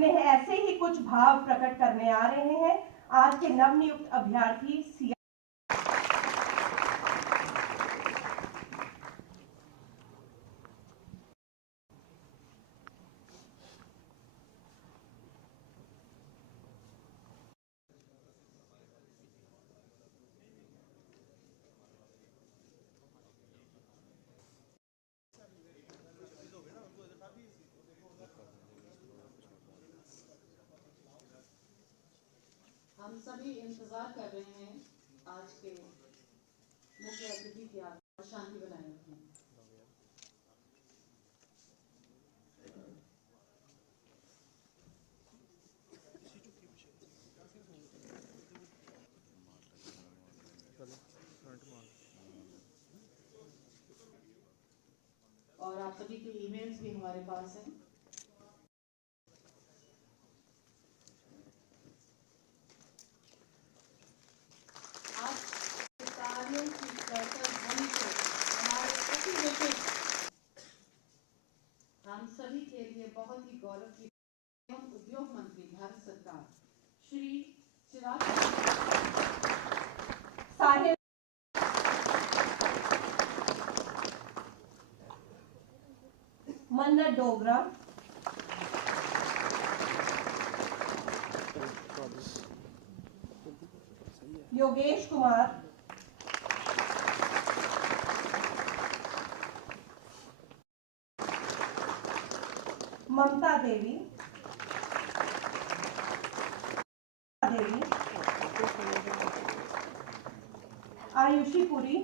अपने ऐसे ही कुछ भाव प्रकट करने आ रहे हैं आज के नवनियुक्त अभ्यर्थी सीएम। हम सभी इंतजार कर रहे हैं आज के मुख्य अतिथि की आगमन। शांति बनाए रखें। और आप सभी के ईमेल्स भी हमारे पास हैं। हम सभी के लिए बहुत ही गौरव की उद्योग मंत्री भारत सरकार श्री चिराग साहिब मन्नत डोगरा, योगेश कुमार, ममता देवी, आयुषी पुरी,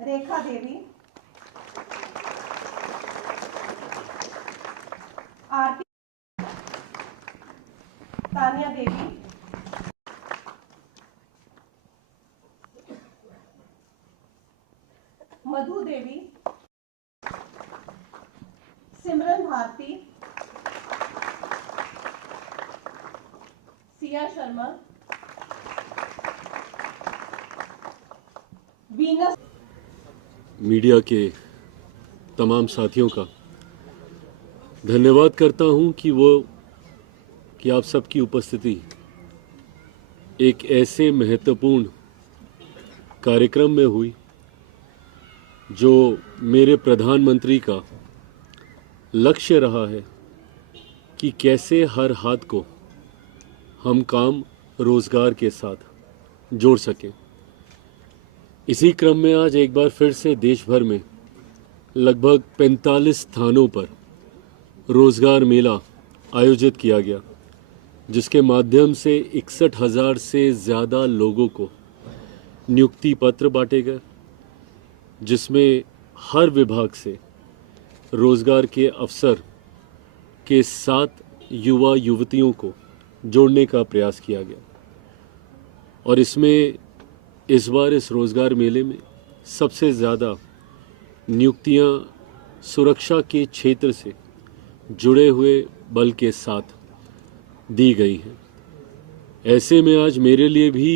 रेखा देवी, आरती, तानिया देवी, मधु देवी, सिमरन भारती, सिया शर्मा, वीनस। मीडिया के तमाम साथियों का धन्यवाद करता हूं कि आप सबकी उपस्थिति एक ऐसे महत्वपूर्ण कार्यक्रम में हुई जो मेरे प्रधानमंत्री का लक्ष्य रहा है कि कैसे हर हाथ को हम काम रोजगार के साथ जोड़ सकें। इसी क्रम में आज एक बार फिर से देश भर में लगभग 45 स्थानों पर रोजगार मेला आयोजित किया गया, जिसके माध्यम से 61,000 से ज़्यादा लोगों को नियुक्ति पत्र बांटे गए, जिसमें हर विभाग से रोजगार के अवसर के 7 युवा युवतियों को जोड़ने का प्रयास किया गया। और इसमें इस बार इस रोजगार मेले में सबसे ज़्यादा नियुक्तियां सुरक्षा के क्षेत्र से जुड़े हुए बल के साथ दी गई हैं। ऐसे में आज मेरे लिए भी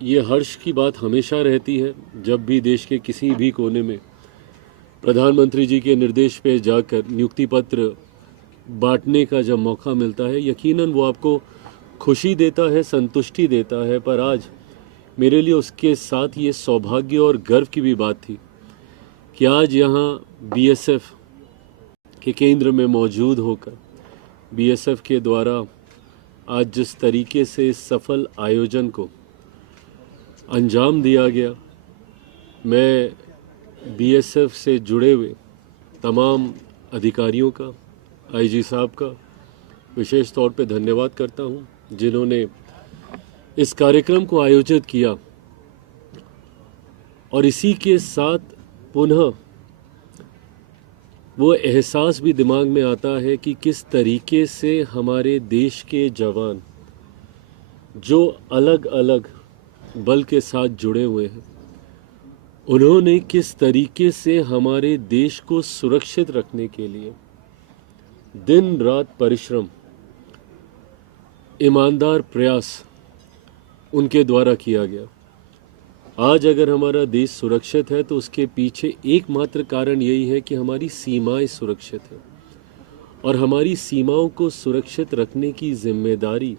ये हर्ष की बात हमेशा रहती है जब भी देश के किसी भी कोने में प्रधानमंत्री जी के निर्देश पे जाकर नियुक्ति पत्र बांटने का जब मौका मिलता है, यकीनन वो आपको खुशी देता है, संतुष्टि देता है। पर आज मेरे लिए उसके साथ ये सौभाग्य और गर्व की भी बात थी कि आज यहाँ बीएसएफ के केंद्र में मौजूद होकर बीएसएफ के द्वारा आज जिस तरीके से सफल आयोजन को अंजाम दिया गया, मैं बीएसएफ से जुड़े हुए तमाम अधिकारियों का, आईजी साहब का विशेष तौर पे धन्यवाद करता हूँ, जिन्होंने इस कार्यक्रम को आयोजित किया। और इसी के साथ पुनः वो एहसास भी दिमाग में आता है कि किस तरीके से हमारे देश के जवान जो अलग अलग बल के साथ जुड़े हुए हैं, उन्होंने किस तरीके से हमारे देश को सुरक्षित रखने के लिए दिन रात परिश्रम, ईमानदार प्रयास उनके द्वारा किया गया। आज अगर हमारा देश सुरक्षित है तो उसके पीछे एकमात्र कारण यही है कि हमारी सीमाएं सुरक्षित हैं। और हमारी सीमाओं को सुरक्षित रखने की जिम्मेदारी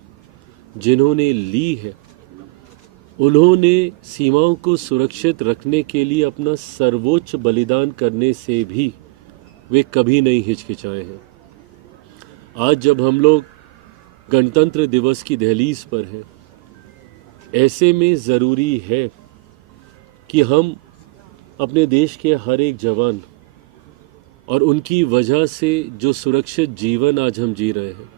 जिन्होंने ली है, उन्होंने सीमाओं को सुरक्षित रखने के लिए अपना सर्वोच्च बलिदान करने से भी वे कभी नहीं हिचकिचाए हैं। आज जब हम लोग गणतंत्र दिवस की दहलीज पर हैं, ऐसे में ज़रूरी है कि हम अपने देश के हर एक जवान और उनकी वजह से जो सुरक्षित जीवन आज हम जी रहे हैं,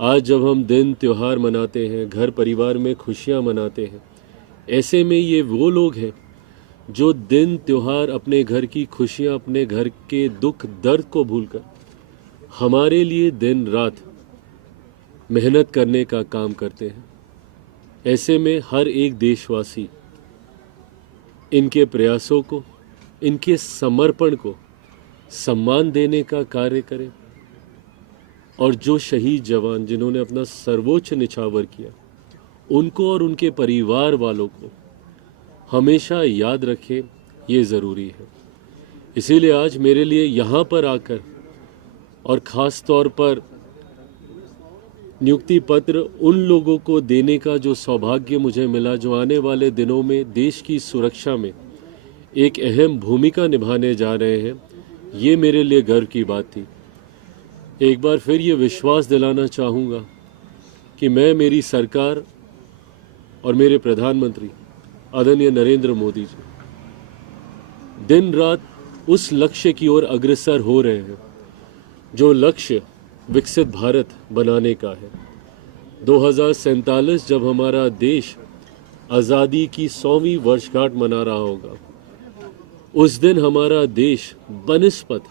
आज जब हम दिन त्यौहार मनाते हैं, घर परिवार में खुशियां मनाते हैं, ऐसे में ये वो लोग हैं जो दिन त्यौहार, अपने घर की खुशियां, अपने घर के दुख दर्द को भूलकर हमारे लिए दिन रात मेहनत करने का काम करते हैं। ऐसे में हर एक देशवासी इनके प्रयासों को, इनके समर्पण को सम्मान देने का कार्य करे और जो शहीद जवान जिन्होंने अपना सर्वोच्च निछावर किया, उनको और उनके परिवार वालों को हमेशा याद रखें, ये ज़रूरी है। इसीलिए आज मेरे लिए यहाँ पर आकर और ख़ास तौर पर नियुक्ति पत्र उन लोगों को देने का जो सौभाग्य मुझे मिला, जो आने वाले दिनों में देश की सुरक्षा में एक अहम भूमिका निभाने जा रहे हैं, ये मेरे लिए गर्व की बात थी। एक बार फिर ये विश्वास दिलाना चाहूँगा कि मैं, मेरी सरकार और मेरे प्रधानमंत्री आदरणीय नरेंद्र मोदी जी दिन रात उस लक्ष्य की ओर अग्रसर हो रहे हैं जो लक्ष्य विकसित भारत बनाने का है। 2047 जब हमारा देश आज़ादी की 100वीं वर्षगांठ मना रहा होगा, उस दिन हमारा देश बनिस्पत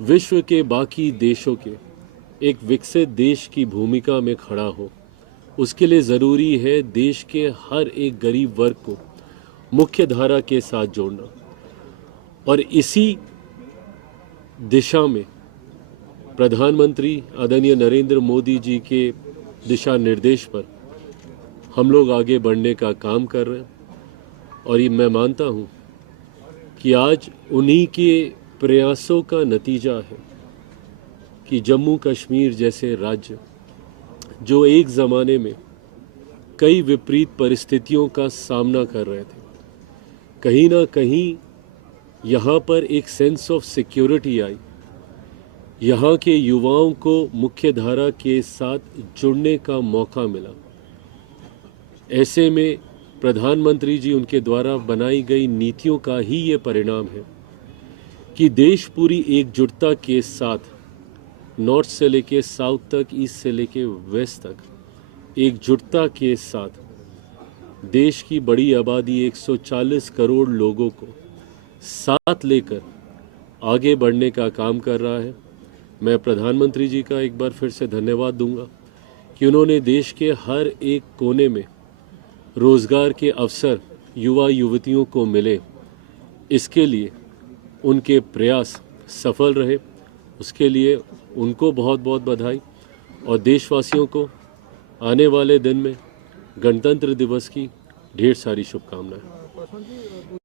विश्व के बाकी देशों के एक विकसित देश की भूमिका में खड़ा हो। उसके लिए ज़रूरी है देश के हर एक गरीब वर्ग को मुख्य धारा के साथ जोड़ना। और इसी दिशा में प्रधानमंत्री आदरणीय नरेंद्र मोदी जी के दिशा निर्देश पर हम लोग आगे बढ़ने का काम कर रहे हैं। और ये मैं मानता हूँ कि आज उन्हीं के प्रयासों का नतीजा है कि जम्मू कश्मीर जैसे राज्य जो एक ज़माने में कई विपरीत परिस्थितियों का सामना कर रहे थे, कहीं ना कहीं यहाँ पर एक सेंस ऑफ सिक्योरिटी आई। यहाँ के युवाओं को मुख्य धारा के साथ जुड़ने का मौका मिला। ऐसे में प्रधानमंत्री जी, उनके द्वारा बनाई गई नीतियों का ही ये परिणाम है कि देश पूरी एकजुटता के साथ नॉर्थ से लेके साउथ तक, ईस्ट से लेके वेस्ट तक एकजुटता के साथ देश की बड़ी आबादी 140 करोड़ लोगों को साथ लेकर आगे बढ़ने का काम कर रहा है। मैं प्रधानमंत्री जी का एक बार फिर से धन्यवाद दूंगा कि उन्होंने देश के हर एक कोने में रोज़गार के अवसर युवा युवतियों को मिले, इसके लिए उनके प्रयास सफल रहे। उसके लिए उनको बहुत बहुत बधाई और देशवासियों को आने वाले दिन में गणतंत्र दिवस की ढेर सारी शुभकामनाएं।